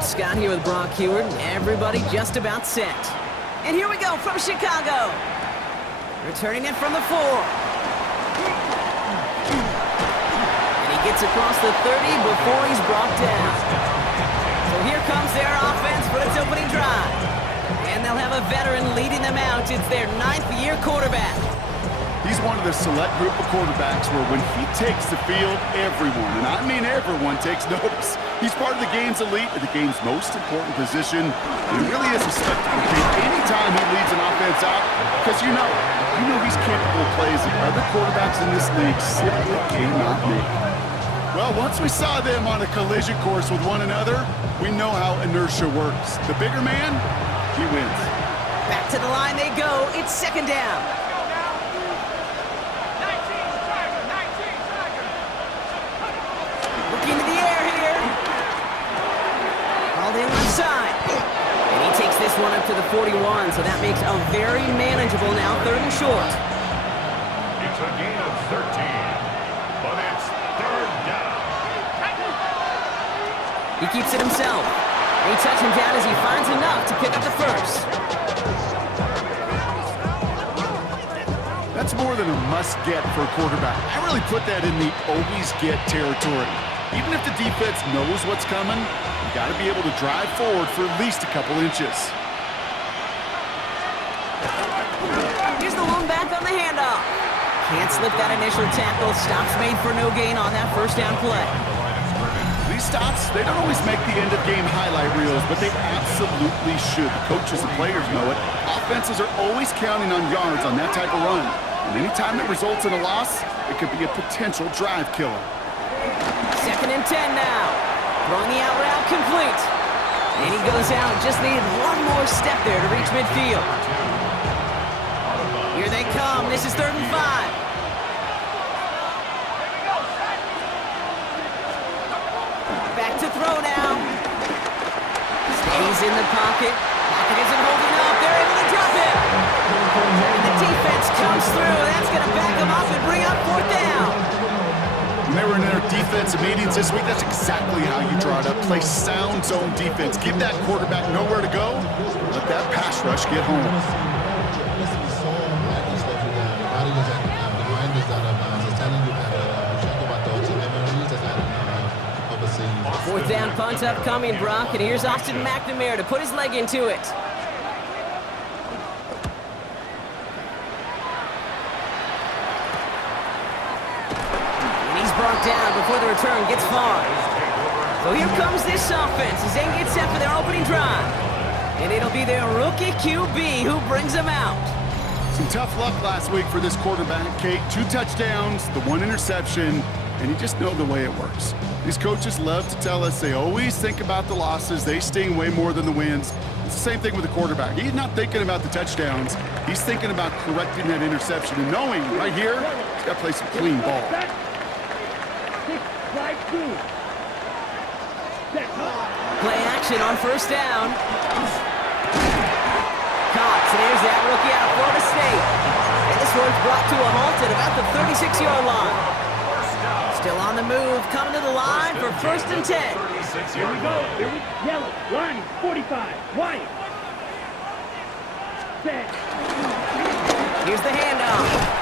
Scott here with Brock Heward, and everybody just about set. And here we go from Chicago. Returning it from the 4. And he gets across the 30 before he's brought down. So here comes their offense for its opening drive. And they'll have a veteran leading them out. It's their 9th-year quarterback. He's one of the select group of quarterbacks where when he takes the field, everyone, and I mean everyone, takes notice. He's part of the game's elite at the game's most important position. And it really is a spectacle kid anytime he leads an offense out, because you know he's capable of plays that other quarterbacks in this league simply cannot make. Well, once we saw them on a collision course with one another, we know how inertia works. The bigger man, he wins. Back to the line they go. It's 2nd down. Into the air here. All in left side. And he takes this one up to the 41, so that makes a very manageable now 3rd and short. It's a gain of 13, but it's 3rd down. He keeps it himself. They touch him down as he finds enough to pick up the 1st. That's more than a must-get for a quarterback. I really put that in the always-get territory. Even if the defense knows what's coming, you got to be able to drive forward for at least a couple inches. Here's the one back on the handoff. Can't slip that initial tackle. Stops made for no gain on that 1st down play. These stops, they don't always make the end-of-game highlight reels, but they absolutely should. The coaches and players know it. Offenses are always counting on yards on that type of run. And anytime it results in a loss, it could be a potential drive killer. 2nd and 10 now. Throwing the out route complete. And he goes out. Just needed one more step there to reach midfield. Here they come. This is 3rd and 5. Back to throw now. Stays in the pocket. Pocket isn't holding up. They're able to drop it. And the defense comes through. That's going to back them up and bring up 4th down. When they were in their defensive meetings this week, that's exactly how you draw it up. Play sound zone defense. Give that quarterback nowhere to go. Let that pass rush get home. 4th down punt upcoming, Brock, and here's Austin McNamara to put his leg into it. Brought down before the return gets far. So here comes this offense as they get set for their opening drive. And it'll be their rookie QB who brings them out. Some tough luck last week for this quarterback, Kate. 2 touchdowns, the 1 interception, and you just know the way it works. These coaches love to tell us they always think about the losses. They sting way more than the wins. It's the same thing with the quarterback. He's not thinking about the touchdowns. He's thinking about correcting that interception and knowing right here, he's got to play some clean ball. Play action on 1st down. Caught, so there's that rookie out of Florida State. And this one's brought to a halt at about the 36-yard line. Still on the move, coming to the line for 1st and 10. Here we go. Yellow, line, 45, white. Set. Here's the handoff.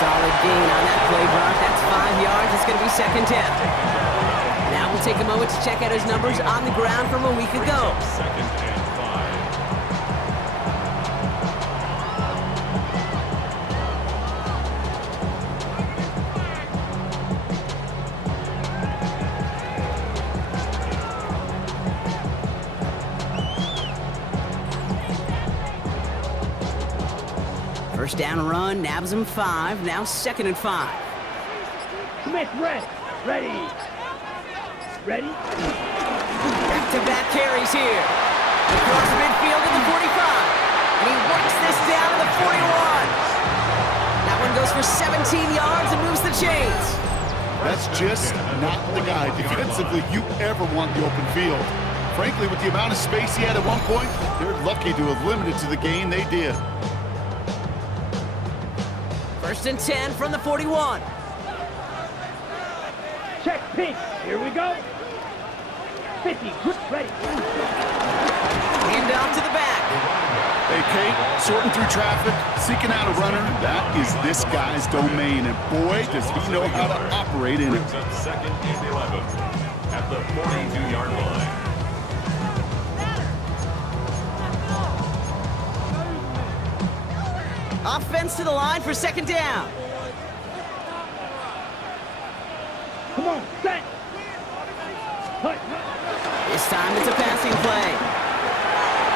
Solid gain on that play, Brock. That's 5 yards. It's going to be 2nd down. Now we'll take a moment to check out his numbers on the ground from a week ago. 2nd and 5. First down run, nabs him 5. Now 2nd and 5. Smith, ready. Back-to-back carries here. Across midfield to the 45. And he works this down to the 41. That one goes for 17 yards and moves the chains. That's just not the guy defensively you ever want in the open field. Frankly, with the amount of space he had at one point, they're lucky to have limited to the gain they did. 1st and 10 from the 41. Check pink. Here we go. 50. Ready. Hand off to the back. Hey, Kate, sorting through traffic, seeking out a runner, that is this guy's domain, and boy, does he know how to operate in it. Brings up 2nd and 11 at the 42-yard line. Offense to the line for 2nd down. Come on, set. Hut. This time it's a passing play.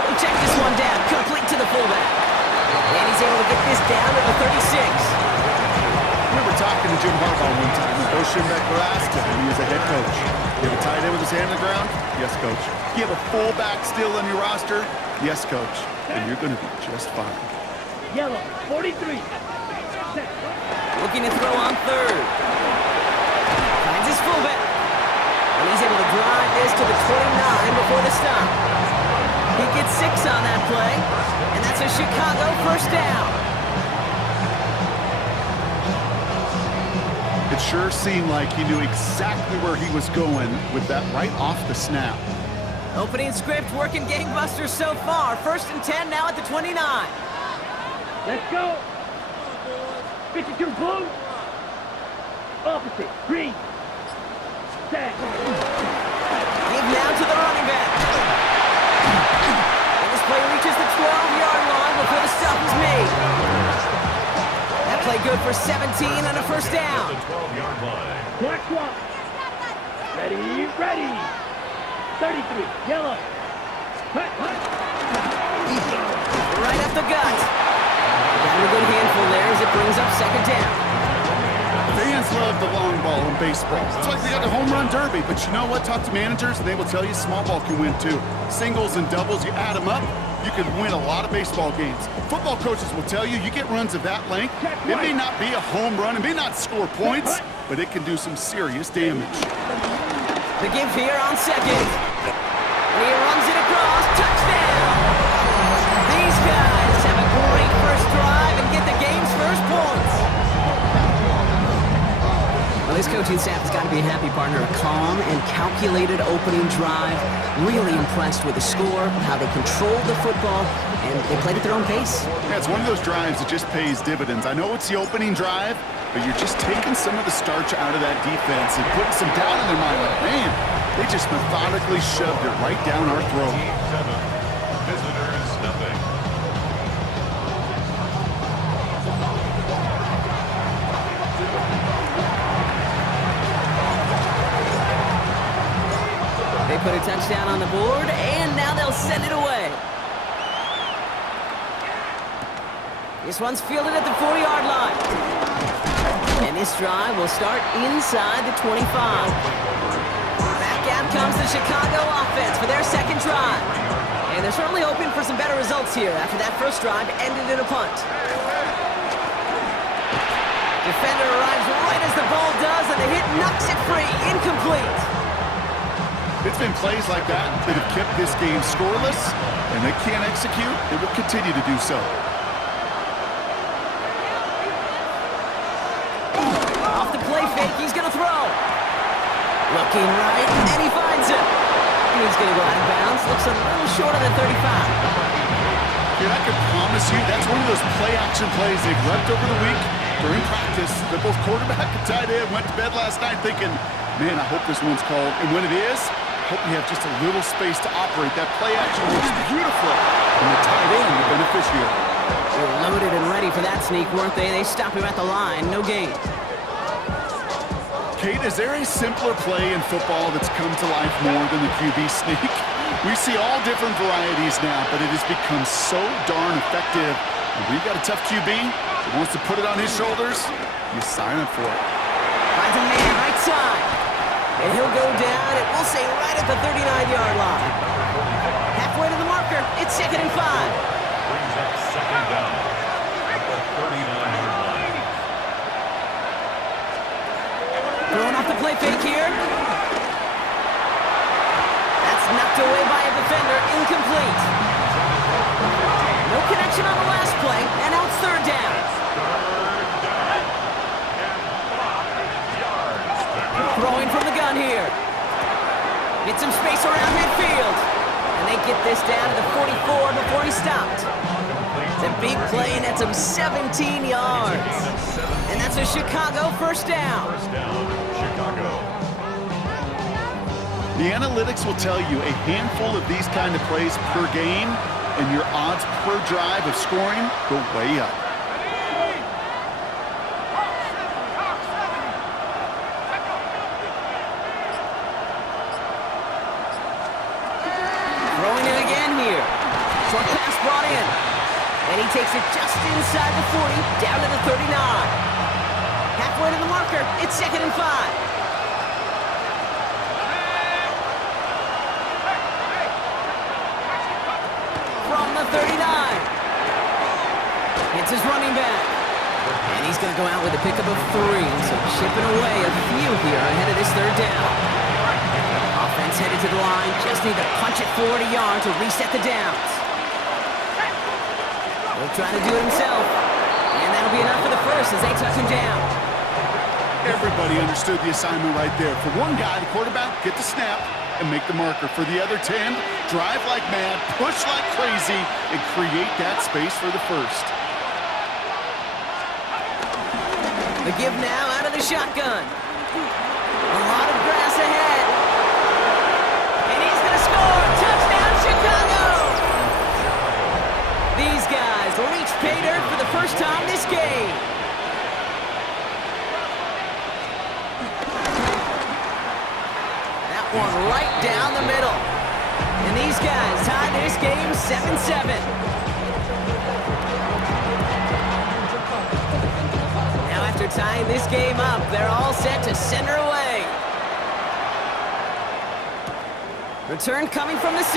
We'll check this one down, complete to the fullback. And he's able to get this down to the 36. I remember talking to Jim Harbaugh one time, and Coach Schembechler asked him when he was a head coach, you have a tight end with his hand on the ground? Yes, Coach. You have a fullback still on your roster? Yes, Coach. And you're going to be just fine. Yellow. 43. Set. Looking to throw on 3rd. Finds his fullback. And he's able to drive this to the 29 before the stop. He gets 6 on that play. And that's a Chicago 1st down. It sure seemed like he knew exactly where he was going with that right off the snap. Opening script working gangbusters so far. 1st and 10 now at the 29. Let's go. 52 blue. Opposite. Green. Set. Give now to the running back. And this play reaches the 12-yard line before the stop is made. That play good for 17 and a 1st down. The 12-yard line. Black swap. Ready. Ready. 33. Yellow. Hut, hut. Right up the gut. Got a good handful there as it brings up 2nd down. Fans love the long ball in baseball. It's like they got a home run derby, but you know what? Talk to managers and they will tell you small ball can win too. Singles and doubles, you add them up, you can win a lot of baseball games. Football coaches will tell you, you get runs of that length, it may not be a home run, it may not score points, but it can do some serious damage. The give here on 2nd. And he runs it across. Touchdown! These guys have a great 1st drive and get the game's 1st points. Well, this coaching staff has got to be a happy partner. A calm and calculated opening drive. Really impressed with the score, how they controlled the football, and they played at their own pace. Yeah, it's one of those drives that just pays dividends. I know it's the opening drive, but you're just taking some of the starch out of that defense and putting some doubt in their mind. Like, man, they just methodically shoved it right down our throat. 7. Visitors, nothing. They put a touchdown on the board, and now they'll send it away. This one's fielded at the 4-yard line. And this drive will start inside the 25. Back out comes the Chicago offense for their 2nd drive. And they're certainly hoping for some better results here after that 1st drive ended in a punt. Defender arrives right as the ball does, and the hit knocks it free. Incomplete. It's been plays like that that have kept this game scoreless, and they can't execute. They will continue to do so. Off the play fake, he's going to throw. Looking right, and he finds it. He's going to go out of bounds. Looks a little short of the 35. Dude, I can promise you that's one of those play-action plays they've left over the week during practice. That both quarterback and tight end went to bed last night thinking, man, I hope this one's called. And when it is, I hope you have just a little space to operate. That play action works beautifully. And the tight end, the beneficiary. They were loaded and ready for that sneak, weren't they? They stopped him at the line. No gain. Kate, is there a simpler play in football that's come to life more than the QB sneak? We see all different varieties now, but it has become so darn effective. And when you've got a tough QB that wants to put it on his shoulders, you sign up for it. Finds a man right side. And he'll go down, and we'll say right at the 39-yard line. Halfway to the marker, it's 2nd and 5. Brings up 2nd down at the 39-yard line. Throwing a play fake here. That's knocked away by a defender, incomplete. No connection on the last play, and now it's third down. Throwing from the gun here. Get some space around midfield. And they get this down to the 44 before he stopped. It's a big play, and that's him 17 yards. And that's a Chicago first down. First down, Chicago. The analytics will tell you a handful of these kind of plays per game, and your odds per drive of scoring go way up. Throwing it again here. Short pass brought in. And he takes it just inside the 40, down to the 39. Halfway to the marker, it's 2nd and 5. From the 39. It's his running back. And he's going to go out with a pickup of 3, so chipping away a few here ahead of this third down. Offense headed to the line, just need to punch it 40 yards to reset the downs. He'll try to do it himself, and that'll be enough for the first as they touch him down. Everybody understood the assignment right there. For one guy, the quarterback, get the snap and make the marker. For the other 10, drive like mad, push like crazy, and create that space for the first. The give now out of the shotgun. A lot of grass ahead. And he's going to score. Touchdown, Chicago! These guys reach pay dirt for the first time this game. That one right down the middle. And these guys tie this game 7-7. After tying this game up, they're all set to send her away. Return coming from the 6.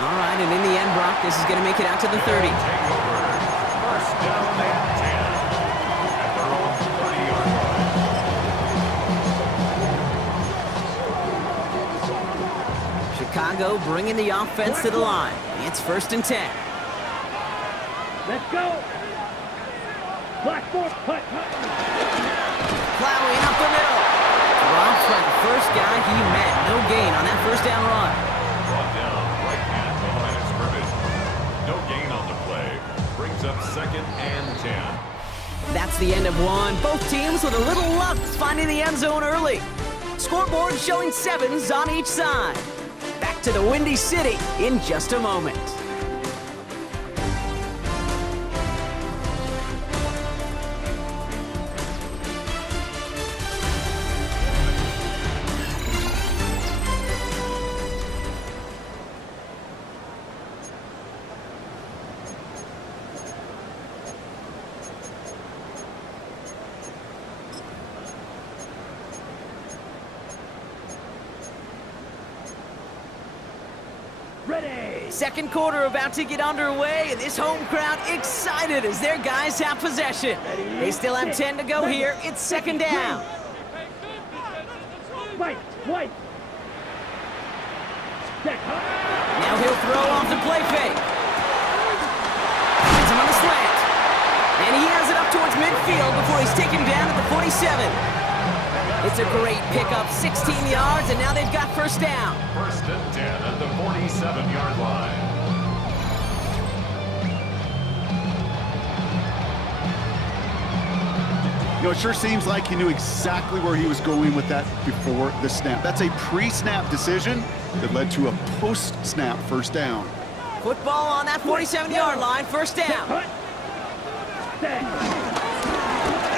All right, and in the end, Brock, this is going to make it out to the 30. First down and 10 at their own 30-yard line. Chicago bringing the offense to the line. It's 1st and 10. Let's go. Blackboard, putt. Plowing up the middle. Drops by the first guy he met. No gain on that first down run. Brought down right at the line of scrimmage. No gain on the play. Brings up 2nd and 10. That's the end of one. Both teams with a little luck finding the end zone early. Scoreboard showing 7s on each side. Back to the Windy City in just a moment. Ready. Second quarter about to get underway, and this home crowd excited as their guys have possession. They still have 10 to go here. It's 2nd down. White. Now he'll throw off the play fake. Finds him on the slant. And he has it up towards midfield before he's taken down at the 47. It's a great pickup, 16 yards, and now they've got first down. 1st and 10 at the 47-yard line. You know, it sure seems like he knew exactly where he was going with that before the snap. That's a pre-snap decision that led to a post-snap first down. Football on that 47-yard line, first down.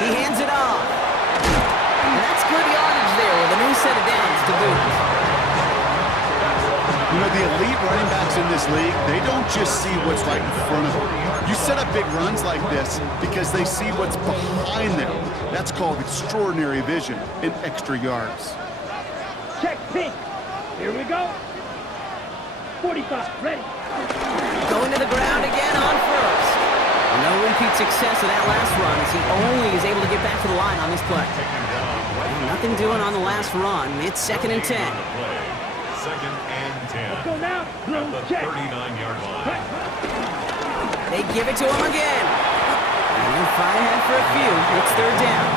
He hands it off. And that's good yardage there with a new set of downs to boot. You know, the elite running backs in this league, they don't just see what's right in front of them. You set up big runs like this because they see what's behind them. That's called extraordinary vision and extra yards. Check pink. Here we go. 45, ready. Going to the ground again on first. No repeat success of that last run as he only is able to get back to the line on this play. Taken down Nothing doing on the last run. It's 2nd and 10. Second and 10. Let's go now. At Blue the check. 39-yard line. They give it to him again. And he'll fly ahead for a few. It's 3rd down.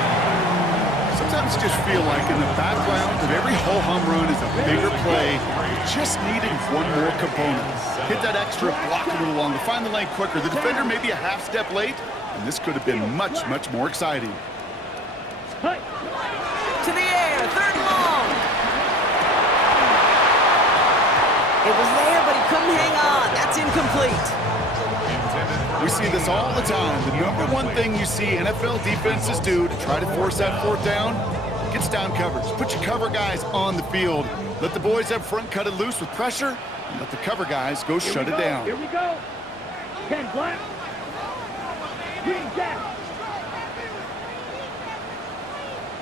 Sometimes you just feel like in the background of every ho-hum run is a bigger play. You just needed one more component. Hit that extra, block a little longer, find the lane quicker. The defender may be a half step late, and this could have been much, much more exciting. Hey. To the air, 3rd and long. It was there, but he couldn't hang on. That's incomplete. We see this all the time. The number one thing you see NFL defenses do to try to force that 4th down, gets down coverage. Put your cover guys on the field. Let the boys up front cut it loose with pressure, and let the cover guys go shut it down. Here we go. 10 black. Green jack.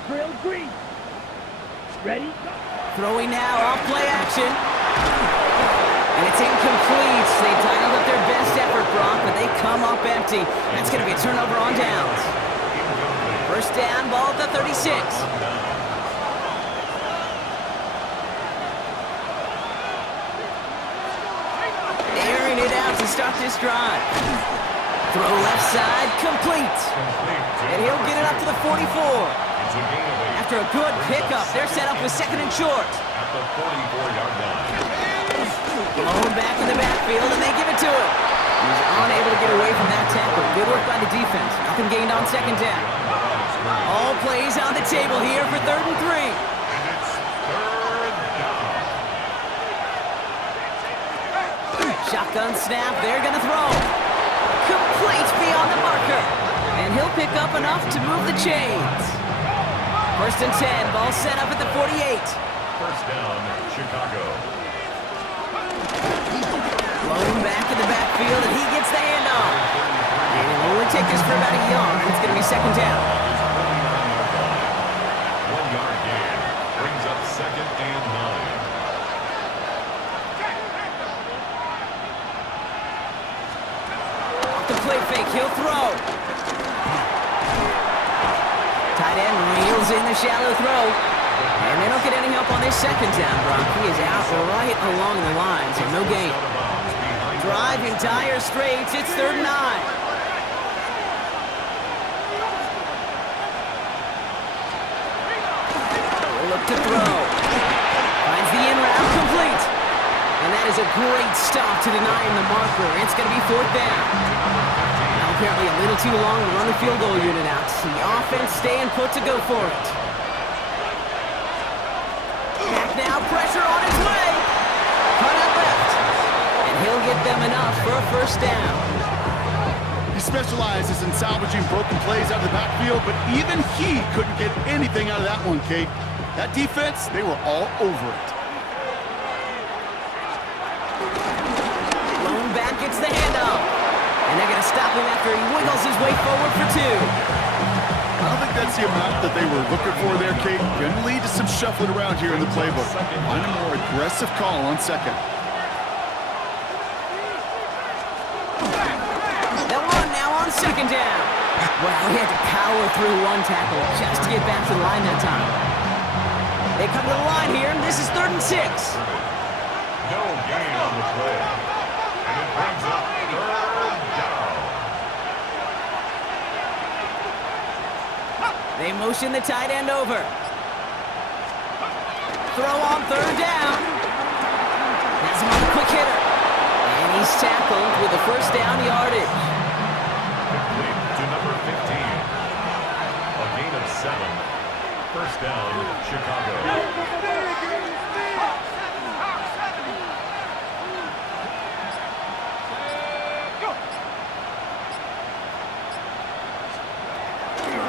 Drill green. Ready? Throwing now, off play action. And it's incomplete. They dialed up their best effort, Brock, but they come up empty. That's going to be a turnover on downs. 1st down, ball at the 36. Airing it out to start this drive. Throw left side, complete. And he'll get it up to the 44. After a good pickup, they're set up with 2nd and short. At the 44-yard line. Blown back in the backfield, and they give it to him. He's unable to get away from that tackle. Good work by the defense. Nothing gained on 2nd down. All plays on the table here for 3rd and 3. And it's 3rd down. Shotgun snap, they're going to throw. Complete beyond the marker. And he'll pick up enough to move the chains. 1st and 10, ball set up at the 48. 1st down, Chicago. Blown back in the backfield, and he gets the handoff. And he'll only take this for about a yard. It's going to be 2nd down. 1-yard gain brings up 2nd and 9. Off the play fake, he'll throw. Tight end reels in the shallow throw. And they don't get any help on this 2nd down, Brock. He is out right along the line, so no gain. Drive in dire straits. It's 3rd and 9. He'll look to throw. Finds the in route, complete. And that is a great stop to deny him the marker. It's going to be 4th down. Now apparently a little too long to run the field goal unit out. The offense staying put to go for it. Back now, pressure on his way. Cut out left. And he'll get them enough for a 1st down. He specializes in salvaging broken plays out of the backfield, but even he couldn't get anything out of that one, Kate. That defense, they were all over it. Blown back gets the handoff. And they're going to stop him after he wiggles his way forward for 2. I don't think that's the amount that they were looking for there, Kate. Gonna lead to some shuffling around here in the playbook. Find a more aggressive call on 2nd. They'll run now on 2nd down. Well, he had to power through one tackle just to get back to the line that time. They come to the line here, and this is 3rd and 6. No gain on the play. And it brings up 3rd down. They motion the tight end over. Throw on 3rd down. Has him on a quick hitter. And he's tackled with the 1st down yardage. Complete to number 15. A gain of 7. 1st down, Chicago.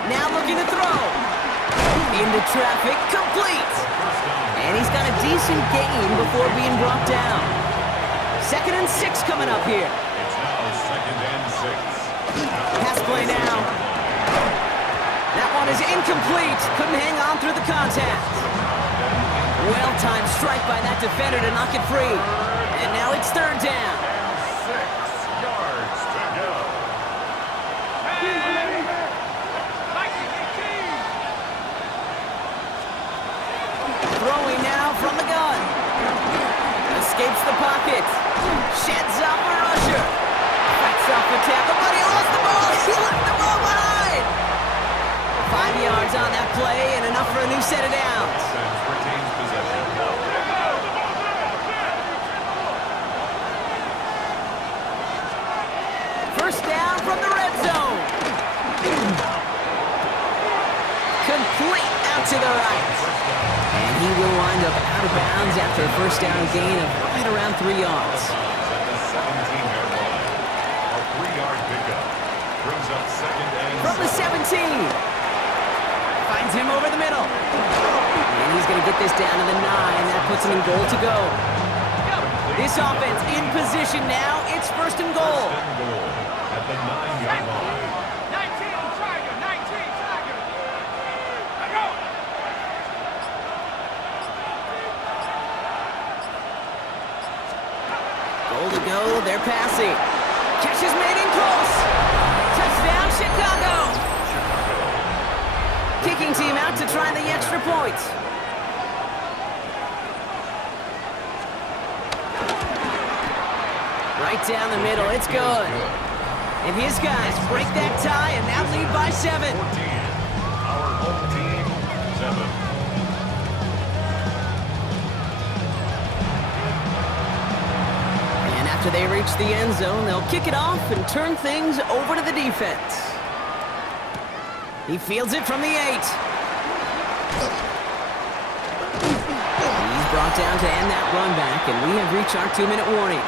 Now looking to throw. Into traffic, complete. And he's got a decent gain before being brought down. 2nd and 6 coming up here. It's now 2nd and 6. Pass play now. That one is incomplete. Couldn't hang on through the contact. Well-timed strike by that defender to knock it free. And now it's 3rd down. 6 yards to go. evades the pocket. Sheds off a rusher. Fights off the tackle, but he lost the ball. He left the ball behind. 5 yards on that play and enough for a new set of downs. Offense retains possession. First down from the red zone. Complete out to the right. And he will wind up out of bounds after a first down gain of right around 3 yards. At the 17-yard line. A 3-yard pickup. Brings up second and From the 17. Finds him over the middle. And he's going to get this down to the 9. That puts him in goal to go. This offense in position now. It's first and goal. First and goal at the 9-yard line. 19, Tiger, 19, Tiger. Go. Goal to go. They're passing. Catch is made in close. Touchdown, Chicago. Kicking team out to try the extra points. Right down the middle. It's good. And his guys break that tie and now lead by 7. 14. Our home team, 7. And after they reach the end zone, they'll kick it off and turn things over to the defense. He fields it from the 8. He's brought down to end that run back, and we have reached our 2-minute warning.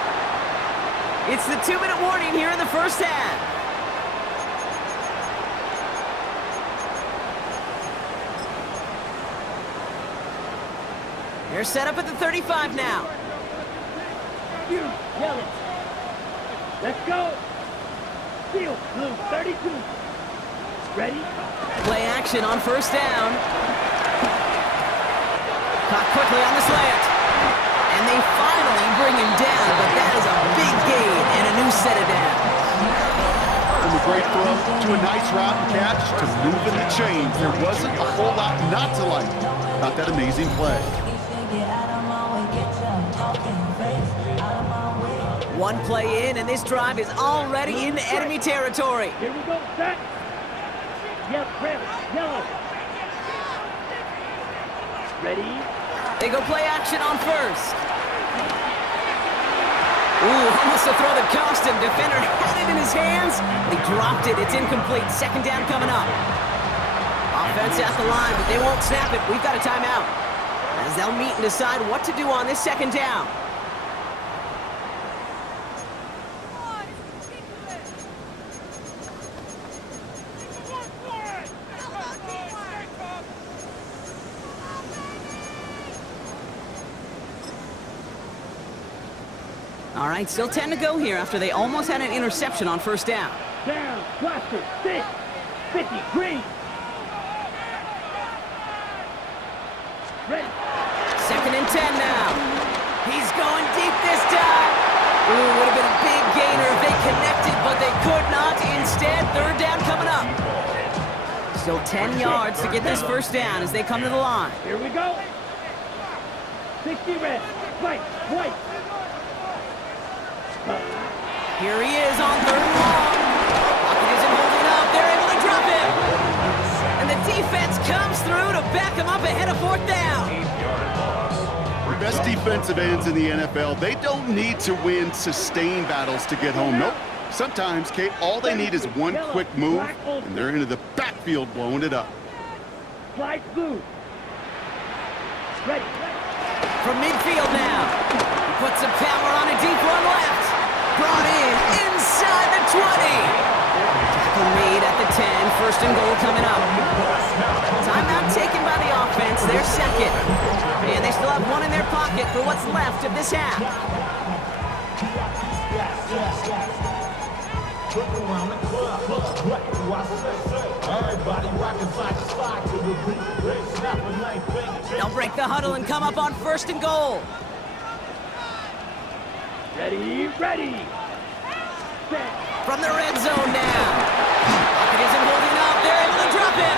It's the 2-minute warning here in the first half. They're set up at the 35 now. You, yellow. Let's go. Field, blue, 32. Ready? Play action on first down. Caught quickly on the slant. And they finally bring him down, but that is a big gain and a new set of downs. From a great throw to a nice route and catch to moving the chains. There wasn't a whole lot not to like about that amazing play. One play in, and this drive is already into enemy territory. Here we go, set. Yep, red, yellow. Ready? They go play action on first. Ooh, almost a throw that cost him. Defender had it in his hands. He dropped it. It's incomplete. Second down coming up. Offense at the line, but they won't snap it. We've got a timeout. As they'll meet and decide what to do on this second down. All right, still 10 to go here after they almost had an interception on first down. Down, cluster, 6, 50, green. Ready. Second and 10 now. He's going deep this time. Ooh, would have been a big gainer if they connected, but they could not. Instead, third down coming up. Still 10 yards to get this first down as they come to the line. Here we go. 60 red, white, white. Here he is on third and long. Pocket isn't holding up. They're able to drop him. And the defense comes through to back him up ahead of fourth down. 8-yard loss. The best defensive ends in the NFL, they don't need to win sustained battles to get home. Nope. Sometimes, Kate, all they need is one quick move, and they're into the backfield blowing it up. Slide blue. Ready. From midfield now. He puts some power on a deep one left. Brought in inside the 20. Tackle made at the 10. First and goal coming up. Timeout taken by the offense. They're second. And they still have one in their pocket for what's left of this half. They'll break the huddle and come up on first and goal. Ready, ready. Set. From the red zone now. Pocket isn't holding up. They're able to drop it.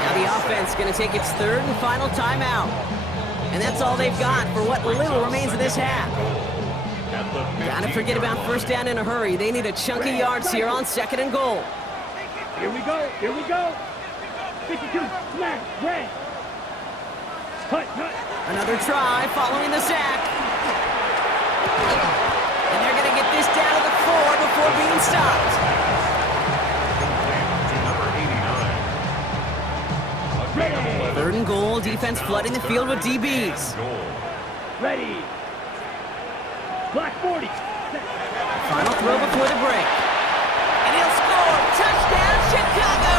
Now the offense going to take its third and final timeout. And that's all they've got for what little remains of this half. Gotta forget about first down in a hurry. They need a chunky yards here on 2nd and goal. Here we go. Here we go. 52. Smash. Red. Cut. Another try following the sack. And they're going to get this down to the 4 before being stopped. Ready. 3rd and goal. Defense flooding the field with DBs. Ready. Black 40. Final throw before the break. And he'll score. Touchdown, Chicago!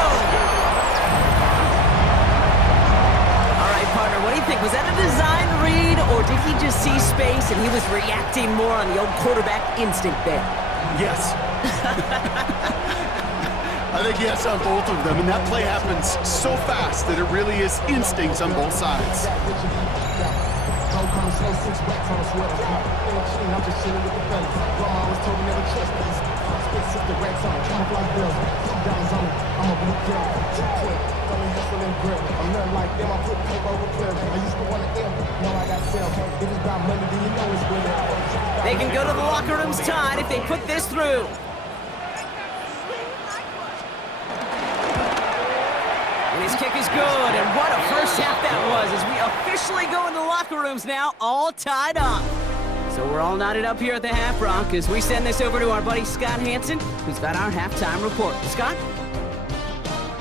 All right, partner, what do you think? Was that a design read, or did he just see space and he was reacting more on the old quarterback instinct there? Yes. I think yes on both of them, and that play happens so fast that it really is instincts on both sides. They can go to the locker rooms tied if they put this through. And his kick is good, and what a first half that was as we officially go into the locker rooms now, all tied up. So we're all knotted up here at the half, Brock, as we send this over to our buddy Scott Hansen, who's got our halftime report. Scott?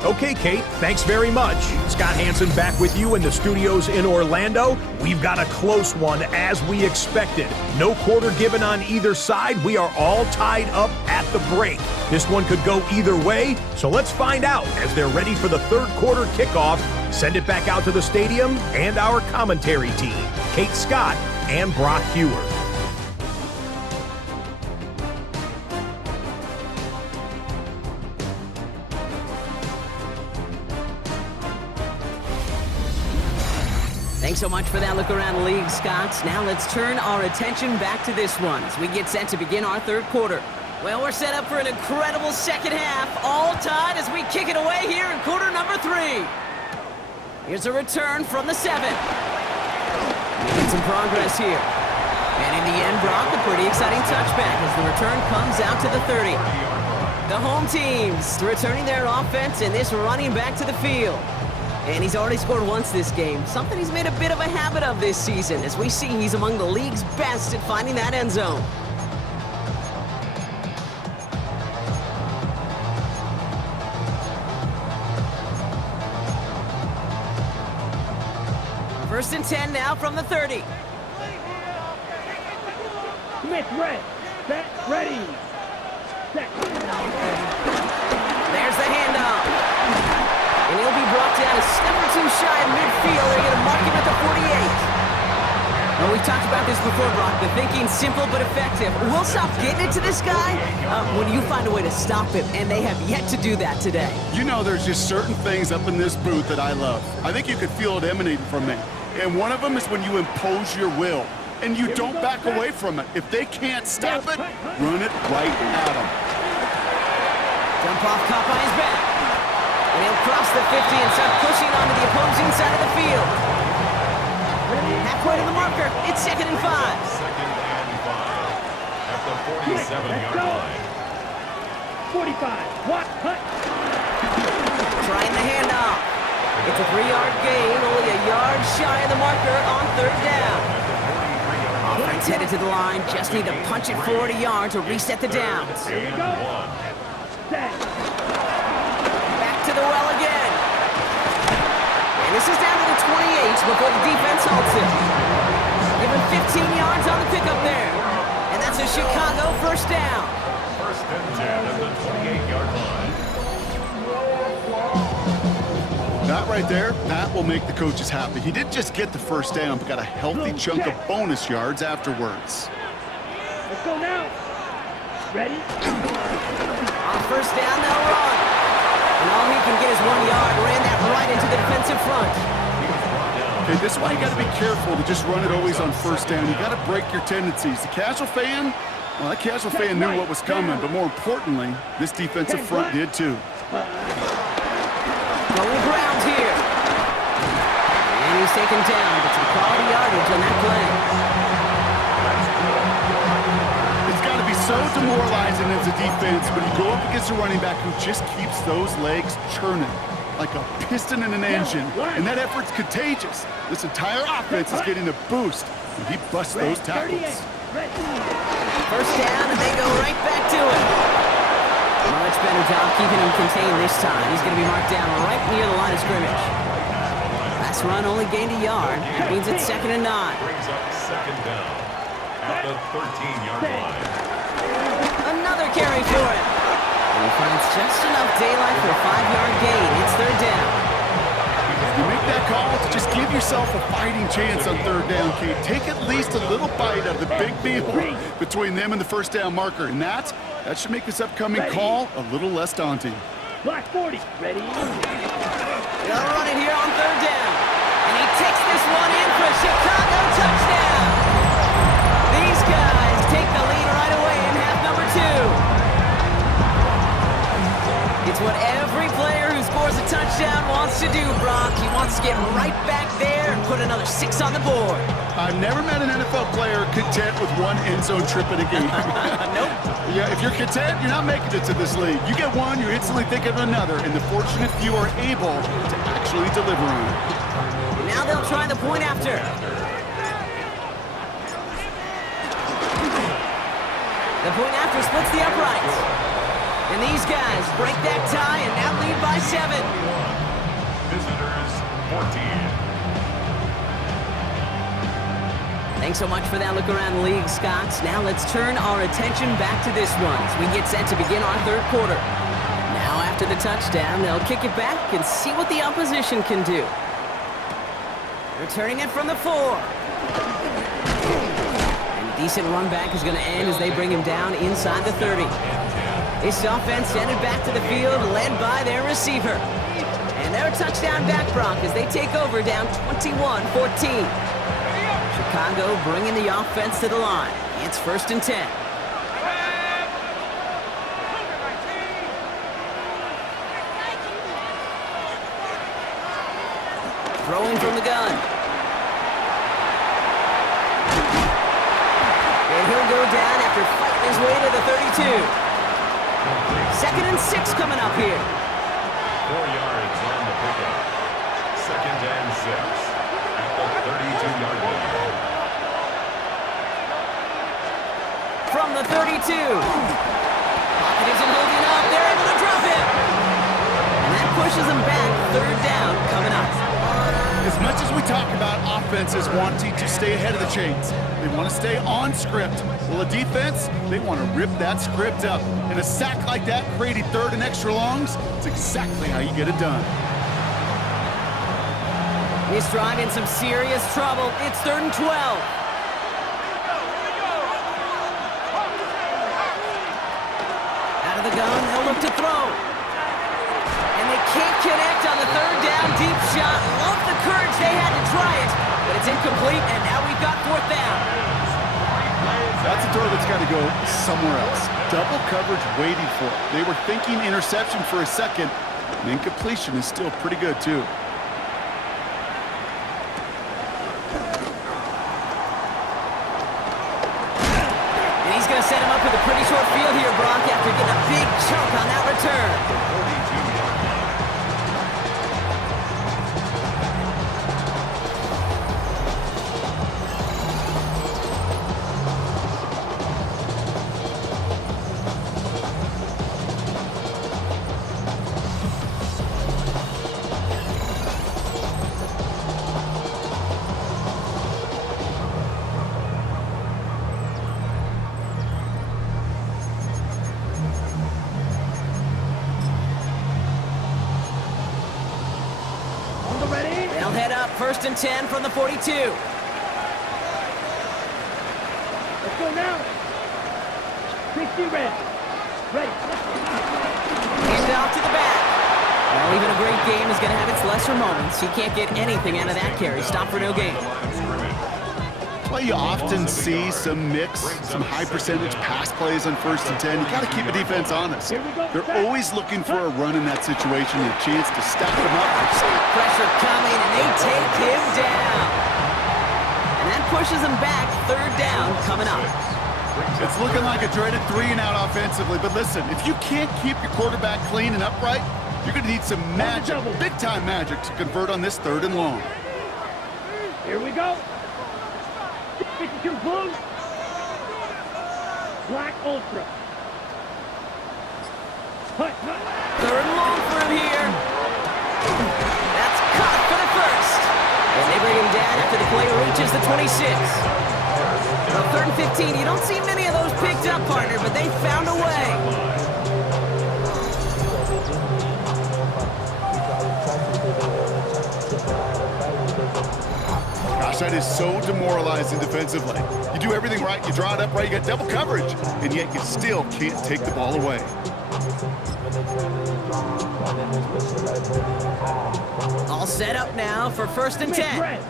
Okay, Kate, thanks very much. Scott Hansen back with you in the studios in Orlando. We've got a close one, as we expected. No quarter given on either side. We are all tied up at the break. This one could go either way, so let's find out as they're ready for the 3rd quarter kickoff. Send it back out to the stadium and our commentary team, Kate Scott and Brock Hewer. Thanks so much for that look around the league, Scott. Now let's turn our attention back to this one as we get set to begin our 3rd quarter. Well, we're set up for an incredible second half, all tied as we kick it away here in quarter number 3. Here's a return from the 7. Making some progress here. And in the end, Brock, a pretty exciting touchback as the return comes out to the 30. The home teams returning their offense and this running back to the field. And he's already scored once this game, something he's made a bit of a habit of this season. As we see, he's among the league's best at finding that end zone. First and 10 now from the 30. Smith, red. Set, ready. Set. There's the handoff. And he'll be brought down a step or two shy of midfield. They're going to mark him at the 48. Well, we've talked about this before, Brock. The thinking simple but effective. We'll stop getting it to this guy when you find a way to stop him, and they have yet to do that today. You know, there's just certain things up in this booth that I love. I think you could feel it emanating from me. And one of them is when you impose your will, and you don't back away from it. If they can't stop it, run it right at them. Jump off caught by his back. And he'll cross the 50 and start pushing onto the opposing side of the field. Halfway to the marker, it's 2nd and 5. 2nd and 5 at the 47-yard line. 45. What? Cut. Trying the handoff. It's a 3-yard gain, only a yard shy of the marker on 3rd down. Offense headed to the line, just need to punch it 40 yards to reset the downs. Here we go. Set. To the well again. And this is down to the 28 before the defense halts it. Given 15 yards on the pickup there. And that's a Chicago first down. First and 10 at the 28-yard line. That right there, that will make the coaches happy. He didn't just get the first down, but got a healthy chunk of bonus yards afterwards. Let's go now. Ready? On first down, they'll run. And all he can get is 1 yard. Ran that right into the defensive front. Okay, this is why you got to be careful to just run it always on first down. You got to break your tendencies. The casual fan, well, that casual fan knew what was coming, but more importantly, this defensive front did too. Going ground here. And he's taken down, but some quality yards demoralizing as a defense when you go up against a running back who just keeps those legs churning like a piston in an engine, and that effort's contagious. This entire offense is getting a boost when he busts those tackles. First down, and they go right back to it. Much better job keeping him contained this time. He's going to be marked down right near the line of scrimmage. Last run only gained a yard. That means it's 2nd and 9. Brings up 2nd down at the 13-yard line. Another carry for him. And he finds just enough daylight for a 5-yard gain. It's 3rd down. You make that call to just give yourself a fighting chance on 3rd down, Kate. Take at least a little bite of the big meal between them and the first down marker, and that should make this upcoming call a little less daunting. Black 40. Ready? They'll run it here on 3rd down. And he takes this one in for a Chicago touchdown. These guys take the lead right away in half number 2. It's what every player who scores a touchdown wants to do, Brock. He wants to get right back there and put another 6 on the board. I've never met an NFL player content with one end zone trip in a game. Nope. Yeah, if you're content, you're not making it to this league. You get one, you're instantly thinking of another, and the fortunate few are able to actually deliver on it. Now they'll try the point after. The point after splits the uprights. And these guys break that tie and now lead by 7. Visitors 14. Thanks so much for that look around the league, Scott. Now let's turn our attention back to this one as we get set to begin our 3rd quarter. Now after the touchdown, they'll kick it back and see what the opposition can do. Returning it from the 4. And a decent run back is going to end as they bring him down inside the 30. This offense headed back to the field, led by their receiver. And their touchdown back, Brock, as they take over down 21-14. Chicago bringing the offense to the line. It's 1st and 10. Throwing from the gun. And he'll go down after fighting his way to the 32. 2nd and 6 coming up here. 4 yards on the pickup. 2nd and 6 at the 32-yard line. From the 32. Pocket isn't holding up. They're able to drop him. And that pushes them back. 3rd down coming up. As much as we talk about offenses wanting to stay ahead of the chains, they want to stay on script. Well, a defense, they want to rip that script up. And a sack like that, creating 3rd and extra longs, it's exactly how you get it done. This drive in some serious trouble. It's 3rd and 12. Out of the gun, they'll look to throw. And they can't connect on the 3rd down deep shot. Love the courage they had to try it, but it's incomplete, and now we've got 4th down. That's a throw that's got to go somewhere else. Double coverage waiting for it. They were thinking interception for a second, and incompletion is still pretty good, too. And he's going to set him up with a pretty short field here, Brock, after getting a big chunk on that return. They'll head up 1st and 10 from the 42. Let's go now. 60 red. Ready. Hand off to the back. Well, even a great game is going to have its lesser moments. He can't get anything out of that carry. Stop for no gain. Well, you often see some mix, some high percentage pass plays on 1st and 10. You got to keep a defense honest. They're always looking for a run in that situation, a chance to stack them up. Pressure coming, and they take him down. And that pushes him back. 3rd down coming up. It's looking like a dreaded 3-and-out offensively, but listen, if you can't keep your quarterback clean and upright, you're going to need some magic, big-time magic, to convert on this 3rd and long. Here we go. 52 blue. Black Ultra. Hut, hut. 3rd and long for him here. That's caught for the first. And they bring him down after the play reaches the 26. Well, 3rd and 15, you don't see many of those picked up, partner, but they found a way. Gosh, that is so demoralizing defensively. You do everything right, you draw it up right, you got double coverage, and yet you still can't take the ball away. All set up now for 1st and 10. Red.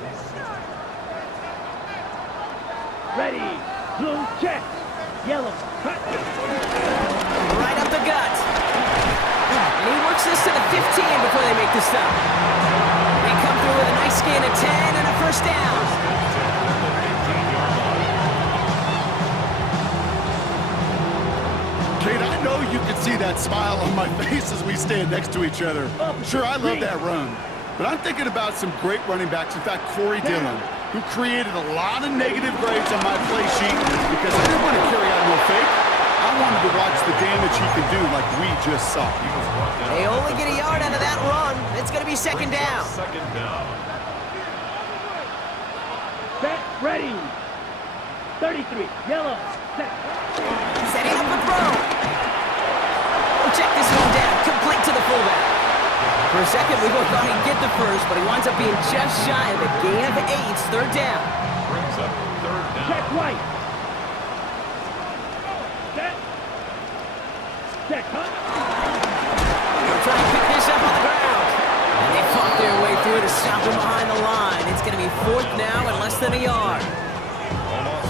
Ready. Blue check. Yellow. Cut. Right up the gut. And he works this to the 15 before they make the stop. They come through with a nice gain of 10 and a 1st down. Kate, I know you can see that smile on my face as we stand next to each other. Sure, I love that run. But I'm thinking about some great running backs. In fact, Corey Dillon, who created a lot of negative grades on my play sheet because I didn't want to carry out no fake. I wanted to watch the damage he could do like we just saw. They only get a yard out of that run. It's going to be 2nd down. 2nd down. Set. Ready. 33. Yellow. Set. Setting up the throw. Oh, check this one down. Complete to the fullback. For a second, we both thought he'd get the first, but he winds up being just shy of a gain of 8. 3rd down. Brings up 3rd down. Check right. Set. Set. Cut. They'll try and pick this up on the ground. And they fought their way through to stop him behind the line. It's going to be 4th now and less than a yard.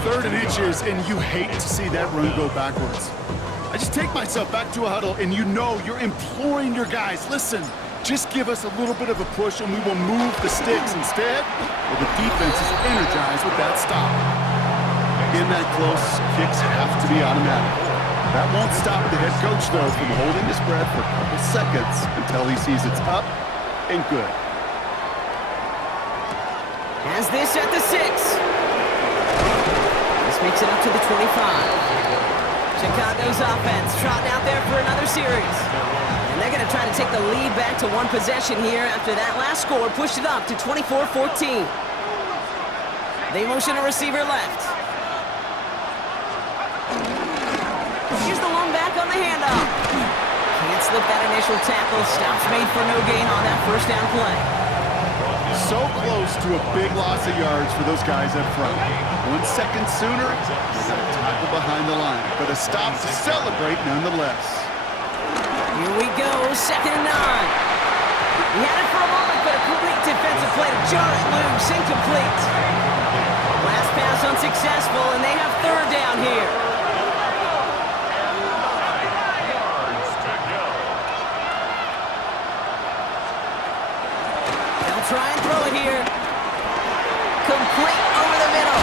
3rd and inches, and you hate to see that run go backwards. I just take myself back to a huddle, and you know you're imploring your guys, listen, just give us a little bit of a push, and we will move the sticks instead. Well, the defense is energized with that stop. In that close, kicks have to be automatic. That won't stop the head coach, though, from holding his breath for a couple seconds until he sees it's up and good. Has this at the 6. This makes it up to the 25. Chicago's offense trotting out there for another series. And they're going to try to take the lead back to 1 possession here after that last score pushed it up to 24-14. They motion a receiver left. Here's the long back on the handoff. Can't slip that initial tackle. Stops made for no gain on that 1st down play. So close to a big loss of yards for those guys up front. 1 second sooner, they got a tackle behind the line, but a stop to celebrate nonetheless. Here we go, 2nd and 9. He had it for a moment, but a complete defensive play to jar it loose, incomplete. Last pass unsuccessful, and they have 3rd down here. Try and throw it here. Complete over the middle.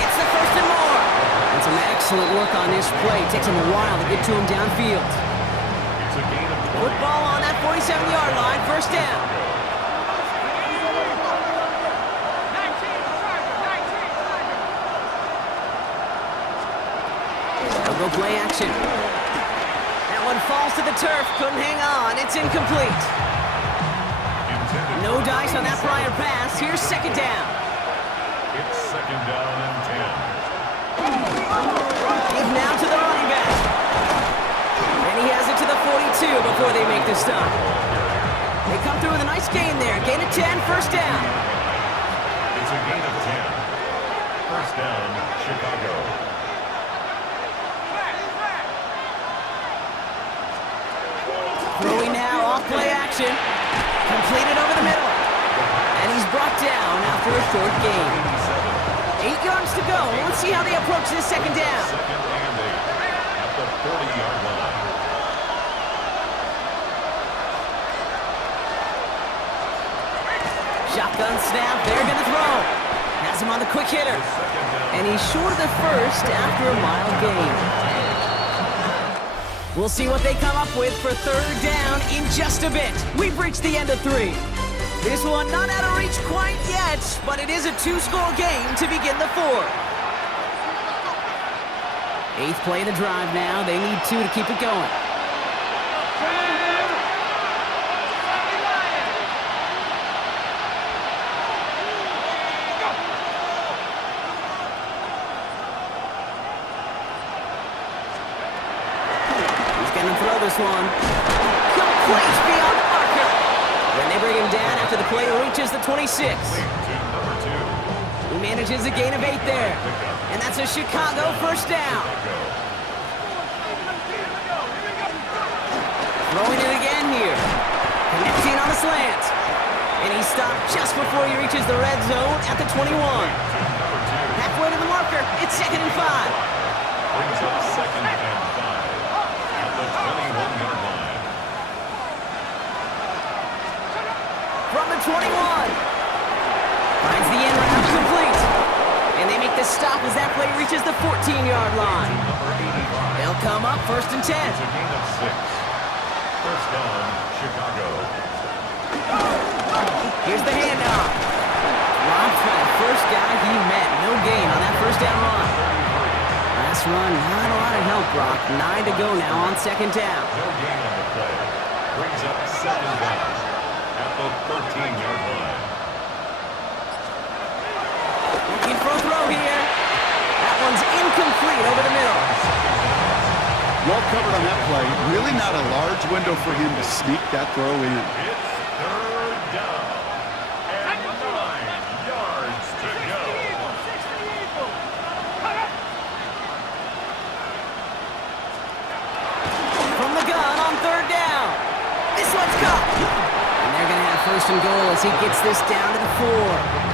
Gets the 1st and more. And some excellent work on this play. Takes him a while to get to him downfield. It's a gain of 3. Football on that 47-yard line. 1st down. They'll go play action. That one falls to the turf. Couldn't hang on. It's incomplete. No dice on that prior pass. Here's 2nd down. It's 2nd down and 10. Give now to the running back. And he has it to the 42 before they make the stop. They come through with a nice gain there. Gain of 10, 1st down. It's a gain of 10. 1st down, Chicago. Throwing now, off play action. Completed over the middle. And he's brought down after a short gain. 8 yards to go. Let's see how they approach this 2nd down. 2nd and 8 at the 40-yard line. Shotgun snap. They're going to throw. Has him on the quick hitter. And he's short of the first after a mile gain. We'll see what they come up with for third down in just a bit. We've reached the end of 3. This one not out of reach quite yet, but it is a 2-score game to begin the 4th. 8th play of the drive now. They need 2 to keep it going. Throw this one. Complete beyond the marker. Then they bring him down after the play reaches the 26. He manages a gain of 8 there. And that's a Chicago first down. Throwing it again here. Connecting on the slant. And he stopped just before he reaches the red zone at the 21. Halfway to the marker. It's 2nd and 5. Brings up 2nd and 5. 21-yard line. From the 21. Finds the end route complete. And they make the stop as that play reaches the 14-yard line. They'll come up 1st and 10. It's a gain of 6. First down, Chicago. Here's the handoff. Rob's by the first guy he met. No gain on that first down run. Last run, not a lot of help, Brock. 9 to go now on 2nd down. No gain on the play. Brings up 2nd down at the 13-yard line. Looking for a throw here. That one's incomplete over the middle. Well covered on that play. Really not a large window for him to sneak that throw in. It's 3rd down and 9 yards to go. From the gun on 3rd down. This one's caught. And they're going to have 1st and goal as he gets this down to the 4.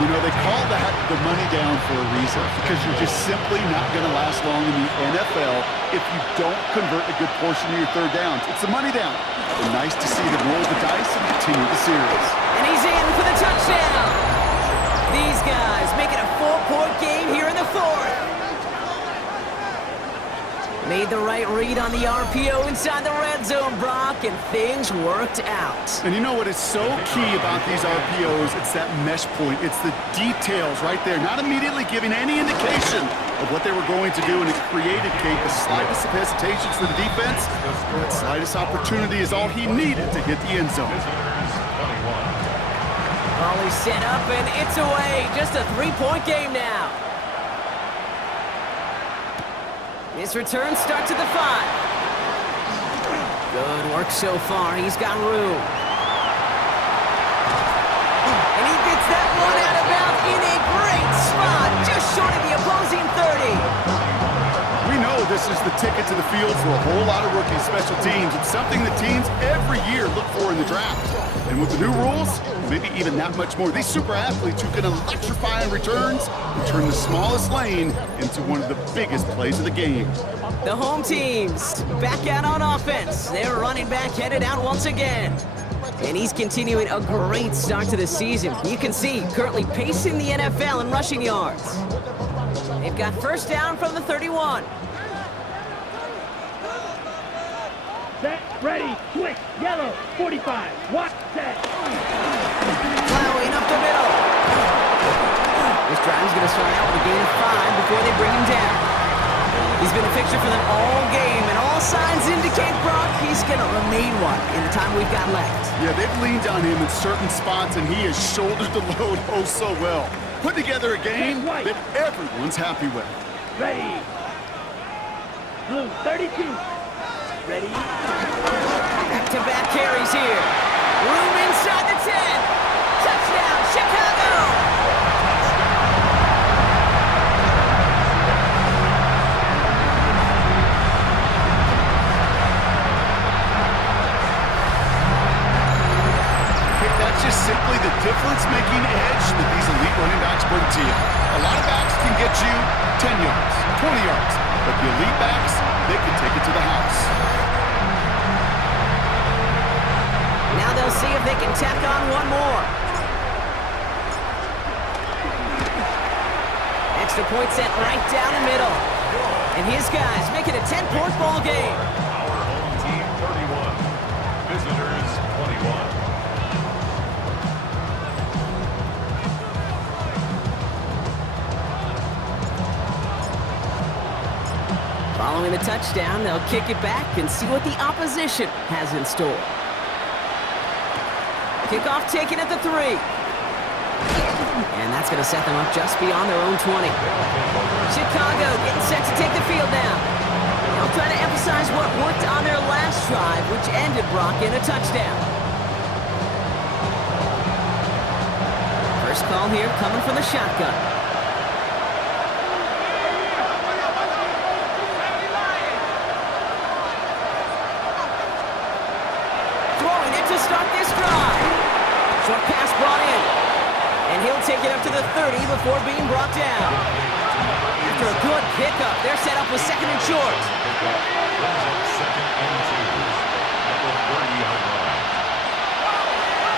You know, they call that the money down for a reason, because you're just simply not going to last long in the NFL if you don't convert a good portion of your 3rd downs. It's the money down. And nice to see them roll the dice and continue the series. And he's in for the touchdown. These guys making a 4-point game here in the 4th. Made the right read on the RPO inside the red zone, Brock, and things worked out. And you know what is so key about these RPOs? It's that mesh point. It's the details right there, not immediately giving any indication of what they were going to do, and it created, Kate, the slightest of hesitations for the defense. That slightest opportunity is all he needed to hit the end zone. Ball is set up, and it's away. Just a 3-point game now. His return starts at the 5. Good work so far. He's got room. And he gets that one out of bounds in a great spot, just short of the opposing 30. We know this is the ticket to the field for a whole lot of rookie special teams. It's something that teams every year look for in the draft. And with the new rules, maybe even that much more. These super athletes who can electrify on returns and turn the smallest lane into one of the biggest plays of the game. The home teams back out on offense. Their running back headed out once again. And he's continuing a great start to the season. You can see currently pacing the NFL in rushing yards. They've got 1st down from the 31. Set, ready, quick, yellow, 45, watch, set. Plowing up the middle. This drive is going to start out with a gain of 5 before they bring him down. He's been a fixture for them all game, and all signs indicate, Brock, he's going to remain one in the time we've got left. Yeah, they've leaned on him in certain spots, and he has shouldered the load oh so well. Put together a game that everyone's happy with. Ready. Blue, 32. Ready. Back-to-back carries here. Room inside the 10. Touchdown, Chicago! That's just simply the difference-making edge that these elite running backs bring to you. A lot of backs can get you 10 yards, 20 yards, but the elite backs, they can take it to the house. Now they'll see if they can tack on one more. Extra point sent right down the middle. And his guys make it a 10-point ball game. Our home team 31, visitors 21. Following the touchdown, they'll kick it back and see what the opposition has in store. Kickoff taken at the 3. And that's going to set them up just beyond their own 20. Chicago getting set to take the field now. They'll try to emphasize what worked on their last drive, which ended Brock in a touchdown. First call here coming from the shotgun. Throwing it to start this drive. Short pass brought in. And he'll take it up to the 30 before being brought down. After a good pickup, they're set up with 2nd and short.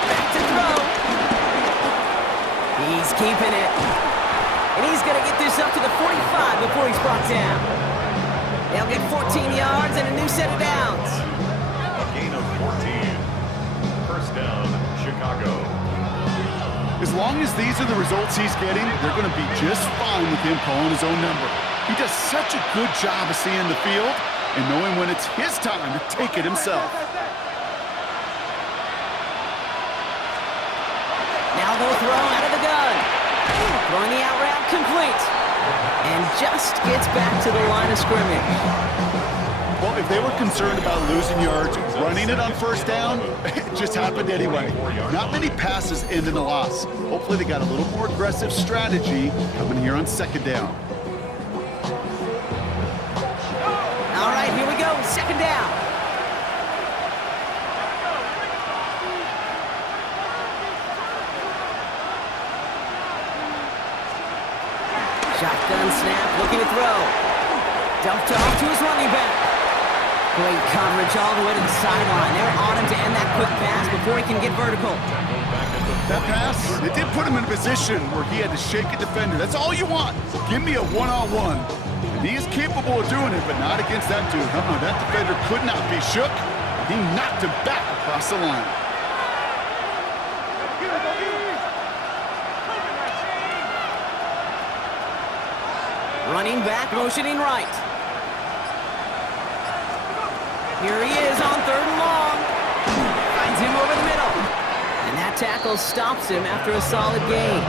Back to throw. He's keeping it. And he's going to get this up to the 45 before he's brought down. They'll get 14 yards and a new set of downs. A gain of 14. First down, Chicago. As long as these are the results he's getting, they're going to be just fine with him calling his own number. He does such a good job of seeing the field and knowing when it's his time to take it himself. Now they'll throw out of the gun. Throwing the out route complete. And just gets back to the line of scrimmage. Well, if they were concerned about losing yards, running it on first down, it just happened anyway. Not many passes end in a loss. Hopefully they got a little more aggressive strategy coming here on 2nd down. All right, here we go. 2nd down. Shotgun snap, looking to throw. Dumped off to his running back. Great coverage all the way to the sideline. They're on him to end that quick pass before he can get vertical. That pass, it did put him in a position where he had to shake a defender. That's all you want. Give me a one-on-one. And he is capable of doing it, but not against that dude. That defender could not be shook. He knocked him back across the line. Running back, motioning right. Here he is on 3rd and long. Finds him over the middle. And that tackle stops him after a solid gain.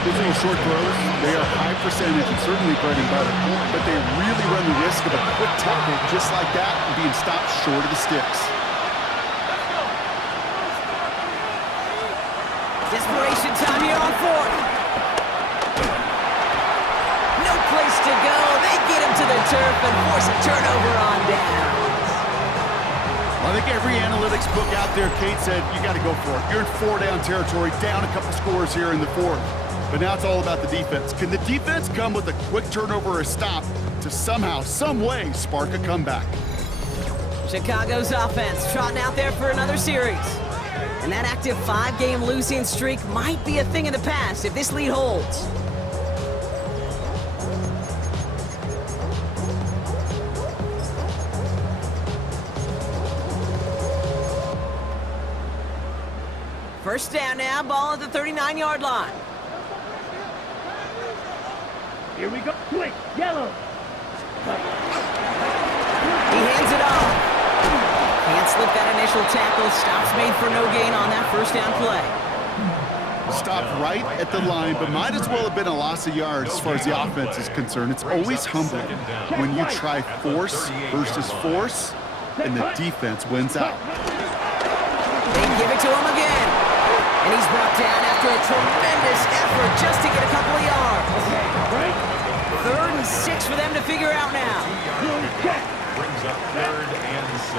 Those little short throws, they are high percentage and certainly bread and butter, but they really run the risk of a quick tackle just like that and being stopped short of the sticks. Desperation time here on 4th. No place to go. They get him to the turf and force a turnover on down. I think every analytics book out there, Kate, said you got to go for it. You're in 4-down territory, down a couple scores here in the 4th. But now it's all about the defense. Can the defense come with a quick turnover or a stop to somehow, some way, spark a comeback? Chicago's offense trotting out there for another series. And that active 5-game losing streak might be a thing of the past if this lead holds. First down now, ball at the 39-yard line. Here we go. Quick, yellow. He hands it off. Can't slip that initial tackle. Stops made for no gain on that first down play. Stopped right at the line, but might as well have been a loss of yards as far as the offense is concerned. It's always humbling when you try force versus force, and the defense wins out. They give it to him again. And he's brought down after a tremendous effort just to get a couple of yards. 3rd and 6 for them to figure out now. Brings up 3rd and 6.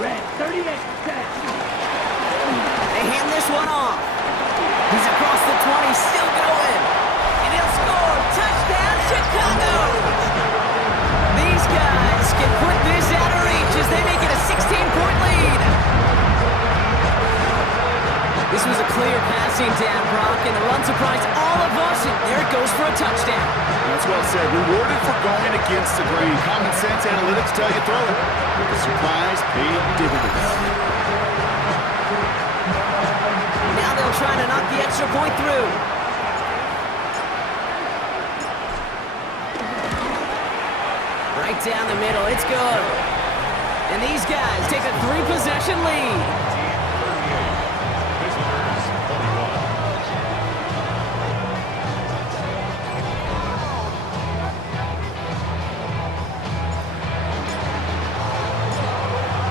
Red, 38, set. They hand this one off. He's across the 20, still going. And he'll score. Touchdown, Chicago! These guys can put this out of reach as they make it a 16-point lead. This was a clear passing down, Brock, and the run surprised all of us, and there it goes for a touchdown. well said. Rewarded for going against the grain. Common sense analytics tell you throw it. The surprise paid dividends. Now they'll try to knock the extra point through. Right down the middle, it's good. And these guys take a 3-possession lead. Visitors 21.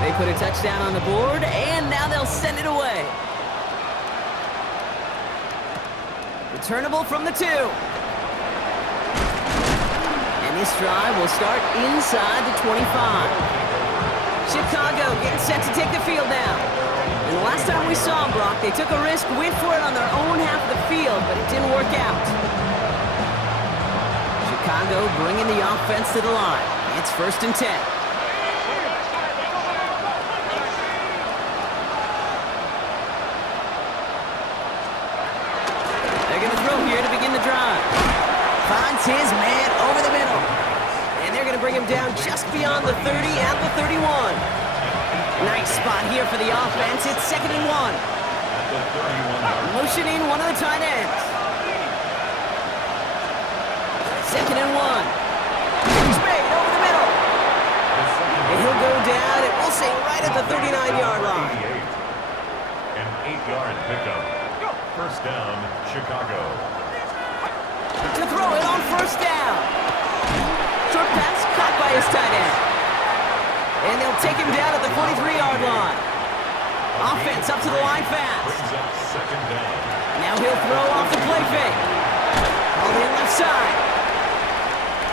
They put a touchdown on the board, and now they'll send it away. Returnable from the 2. And this drive will start inside the 25. Chicago getting set to take the field now. And the last time we saw them, Brock, they took a risk, went for it on their own half of the field, but it didn't work out. Chicago bringing the offense to the line. It's 1st and 10. They're going to throw here to begin the drive. Finds his man over the middle. And they're going to bring him down just beyond the 30 and the 31. Nice spot here for the offense. It's 2nd and 1. Motioning one of the tight ends. 2nd and 1. Spade over the middle. And he'll go down, and we'll say right at the 39-yard line. An 8-yard pickup. 1st down, Chicago. To throw it on 1st down. Short pass caught by his tight end. And they'll take him down at the 43-yard line. Offense up to the line fast. Brings up 2nd down. Now he'll throw off the play fake. On the left side.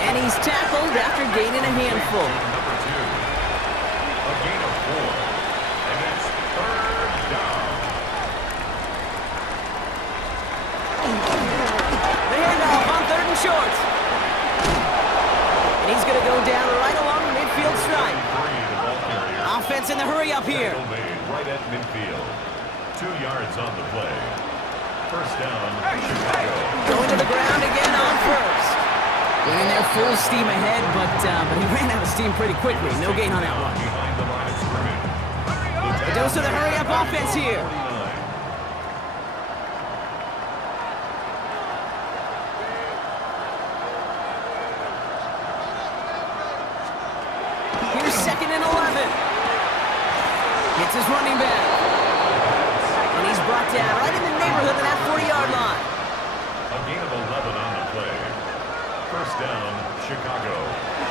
And he's tackled after gaining a handful. Number 2. A gain of 4. And it's 3rd down. The handoff on 3rd and short. And he's going to go down right along the midfield stripe. Offense in the hurry up here. Made right at midfield. 2 yards on the play. 1st down, Chicago. Going to the ground again on 1st. Running their full steam ahead, but he ran out of steam pretty quickly. No gain on that one. Behind the line of scrimmage. It goes to the hurry up offense here. Here's 2nd and 11. Hits his running back. And he's brought down right in the neighborhood of that 40-yard line. A gain of 11 on the play. 1st down, Chicago.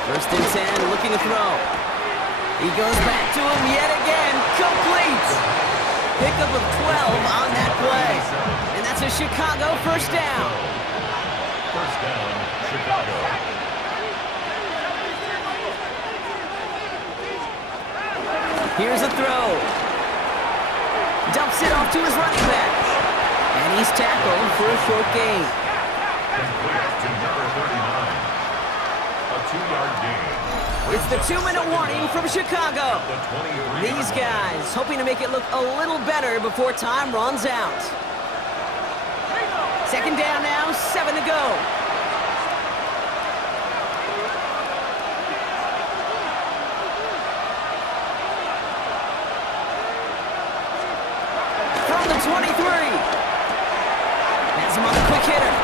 1st and 10, looking to throw. He goes back to him yet again. Complete. Pickup of 12 on that play. And that's a Chicago 1st down. 1st down, Chicago. Here's a throw. Dumps it off to his running back. And he's tackled for a short gain. Complete to number 39. A 2-yard gain. It's the 2-minute warning from Chicago. These guys hoping to make it look a little better before time runs out. 2nd down now, 7 to go. From the 23. Has him on the quick hitter.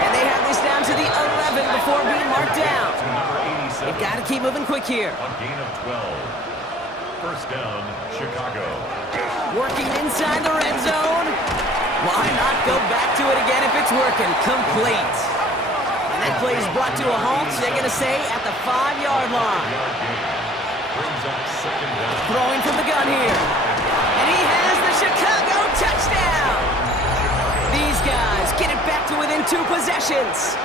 And they have this down to the 11 before being marked down. To number 87. They've got to keep moving quick here. A gain of 12. 1st down, Chicago. Working inside the red zone. Why not go back to it again if it's working? Complete. And that play is brought to a halt, so they're going to say at the 5-yard line. Brings up 2nd down. Throwing from the gun here. And he has the Chicago touchdown. These guys get it back to within 2 possessions.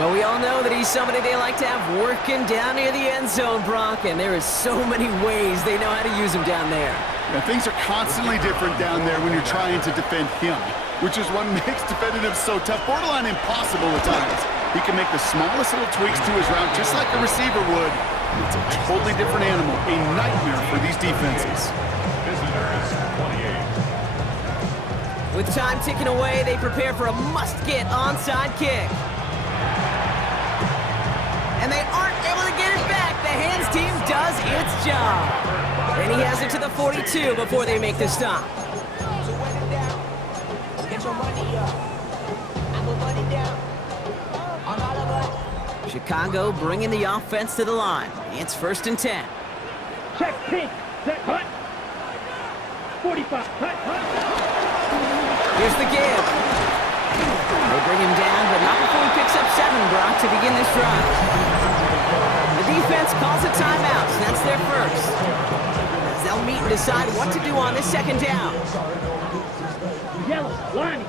Well, we all know that he's somebody they like to have working down near the end zone, Brock, and there is so many ways they know how to use him down there. Yeah, things are constantly different down there when you're trying to defend him, which is what makes defending him so tough, borderline impossible at times. He can make the smallest little tweaks to his route just like a receiver would. It's a totally different animal, a nightmare for these defenses. Visitors 28. With time ticking away, they prepare for a must-get onside kick. And they aren't able to get it back. The hands team does its job. And he has it to the 42 before they make the stop. Chicago bringing the offense to the line. It's 1st and 10. Check, pink, set, hut. 45, hut. Here's the give. They bring him down, but not before he picks up 7, Brock, to begin this drive. The defense calls a timeout, so that's their first. As they'll meet and decide what to do on this 2nd down. Yellow, Lonnie.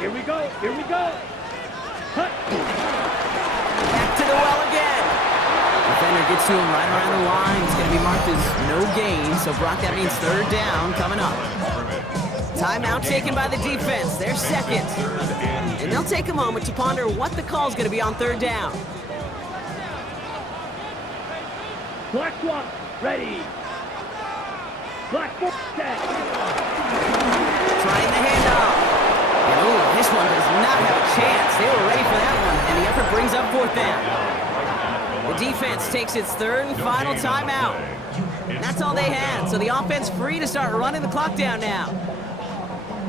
Here we go. Hut. Back to the well again. Defender gets to him right around the line. It's going to be marked as no gain, so Brock, that means 3rd down coming up. Timeout taken by the defense. They're 2nd. And they'll take a moment to ponder what the call is going to be on 3rd down. Black swap, ready. Black foot, set. Trying the handoff. And ooh, this one does not have a chance. They were ready for that one, and the effort brings up 4th down. The defense takes its 3rd and final timeout. And that's all they had, so the offense free to start running the clock down now.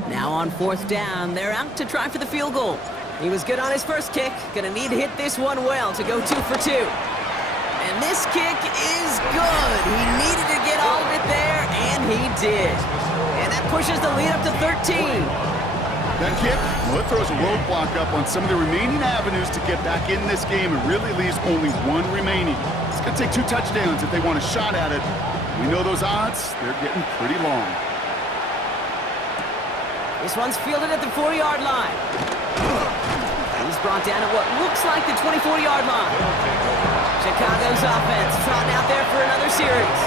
Now on 4th down, they're out to try for the field goal. He was good on his first kick. Gonna need to hit this one well to go 2 for 2. And this kick is good. He needed to get all of it there, and he did. And that pushes the lead up to 13. That kick, well, it throws a roadblock up on some of the remaining avenues to get back in this game and really leaves only 1 remaining. It's going to take 2 touchdowns if they want a shot at it. We know those odds, they're getting pretty long. This one's fielded at the 40-yard line. He's brought down at what looks like the 24-yard line. Chicago's offense trotting out there for another series.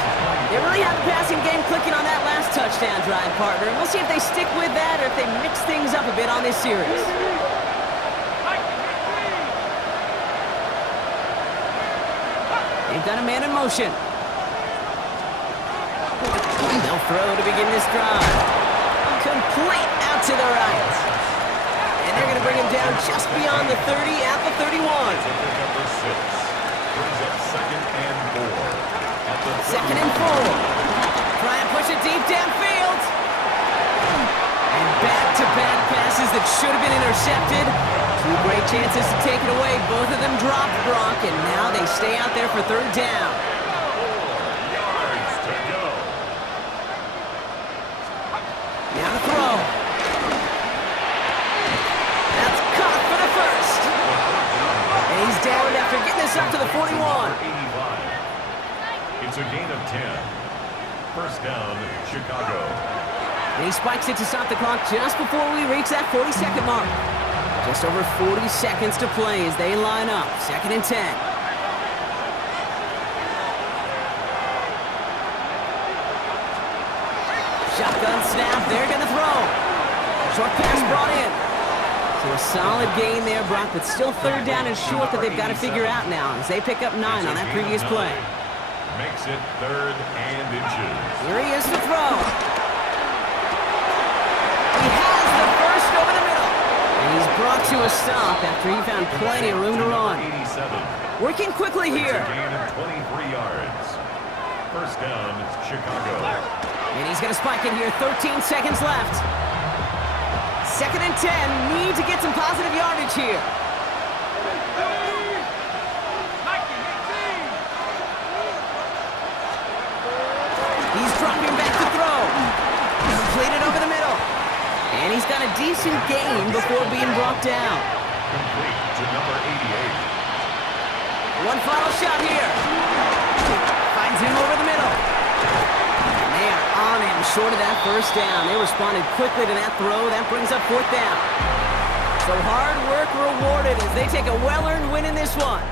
They really have the passing game clicking on that last touchdown drive, partner. We'll see if they stick with that or if they mix things up a bit on this series. They've got a man in motion. They'll throw to begin this drive. Complete out to the right. And they're going to bring him down just beyond the 30 at the 31. Number 6 brings up 2nd and 4. 2nd and 4. Try and push it deep downfield. And back-to-back passes that should have been intercepted. 2 great chances to take it away. Both of them dropped, Brock, and now they stay out there for 3rd down. 4 yards to go. Now to throw. That's caught for the first. And he's down after getting this up to the 41. 85. It's a gain of 10. 1st down, Chicago. And he spikes it to stop the clock just before we reach that 40-second mark. Just over 40 seconds to play as they line up. 2nd and 10. Shotgun snap. They're going to throw. Short pass brought in. So a solid gain there, Brock, but still 3rd down and short that they've got to figure out now as they pick up 9 on that previous play. Makes it 3rd and inches. Here he is to throw. He has the first over the middle. And he's brought to a stop after he found plenty of room to run. 87. Working quickly here. It's a gain of 23 yards. 1st down, Chicago. And he's going to spike it here. 13 seconds left. 2nd and 10. Need to get some positive yardage here. He's dropping back to throw. Completed over the middle. And he's got a decent gain before being brought down. Complete to number 88. One final shot here. Finds him over the middle. And they are on him short of that 1st down. They responded quickly to that throw. That brings up 4th down. So hard work rewarded as they take a well-earned win in this one.